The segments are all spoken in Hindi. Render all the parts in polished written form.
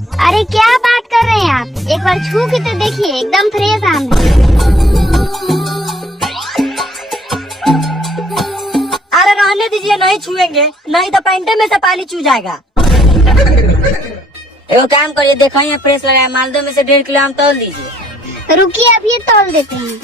अरे क्या बात कर रहे हैं आप, एक बार छू के तो देखिए, एकदम फ्रेश आम है। अरे रहने दीजिए, नहीं छुएंगे, नहीं तो पैंटे में से पानी चू जाएगा। एगो काम करिए, देखो यहाँ फ्रेश लगाया, मालदह में से 1.5 किलो आम तौल दीजिए। रुकिए अभी तौल देते हैं।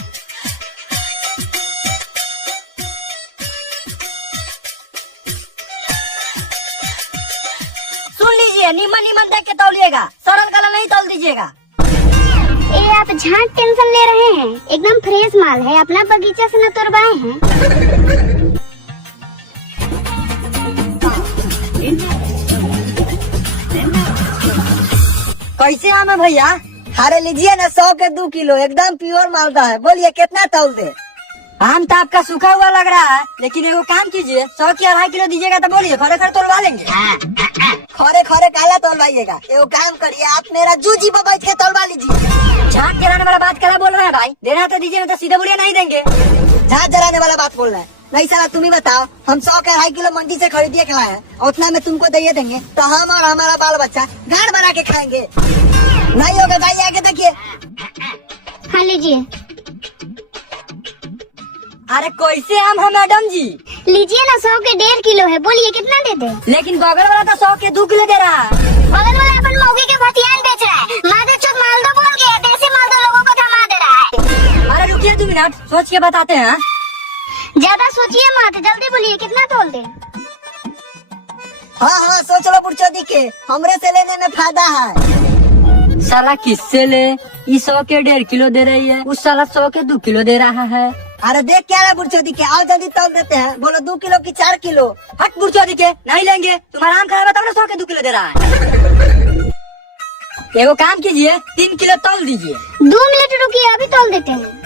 सुन लीजिए, नीमन नीमन देख के तौलिएगा, सरल गला नहीं तौल दीजिएगा। ए आप झांट टेंशन ले रहे हैं, एकदम फ्रेश माल है, अपना बगीचा से न तोड़वाए हैं। कैसे आम है भैया? अरे लीजिए ना, 100 के 2 किलो, एकदम प्योर मालदा है। बोलिए कितना तौल दे? आम तो आपका सूखा हुआ लग रहा है, लेकिन एगो काम कीजिए, 100 के 2.5 किलो दीजिएगा तो बोलिए, खरे खरे तोलवा लेंगे। खरे खरे काला तोलवाइएगा। एगो काम करिए, आप मेरा जूजी पर बैठ के तोलवा लीजिए। झाट जलाने वाला बात क्या बोल रहे हैं भाई? देना तो दीजिए, नहीं तो सीधे बोलिए नहीं देंगे। झाट जलाने वाला बात बोल रहे हैं? नहीं साला, तुम ही बताओ, हम 100 के 2.5 किलो मंडी से खरीदिए के लाए हैं, उतना में तुमको दे देंगे तो हम और हमारा बाल बच्चा गाड़ बना के खाएंगे। नहीं होगा, जाइए आगे देखिए। हाँ लीजिए। अरे कैसे आम है मैडम जी? लीजिए ना, 100 के 1.5 किलो है, बोलिए कितना दे दे? लेकिन बगल वाला तो 100 के 2 किलो दे रहा है। बगल वाला अपन मौके के भतियान बेच रहा है, मादे चौथ मालदा बोल के देसी मालदा लोगों को थमा दे रहा है। अरे रुकिए 2 मिनट, सोच के बताते हैं। ज्यादा सोचिए मत, जल्दी बोलिए कितना तोल दे? हाँ हाँ, सोच लो बुढ़चोदी के, हमरे से लेने में फायदा है। साला किससे ले? ये 100 के 1.5 किलो दे रही है, उस साला 100 के 2 किलो दे रहा है। अरे देख क्या है बुढ़चोदी के, आओ जल्दी तौल देते हैं। बोलो 2 किलो की 4 किलो। हट बुढ़चोदी के, नहीं लेंगे, तुम्हारा आम खराब है तब ना 100 के 2 किलो दे रहा है। एगो काम कीजिए, 3 किलो तौल दीजिए। 2 मिनट रुकिए, अभी तोल देते हैं।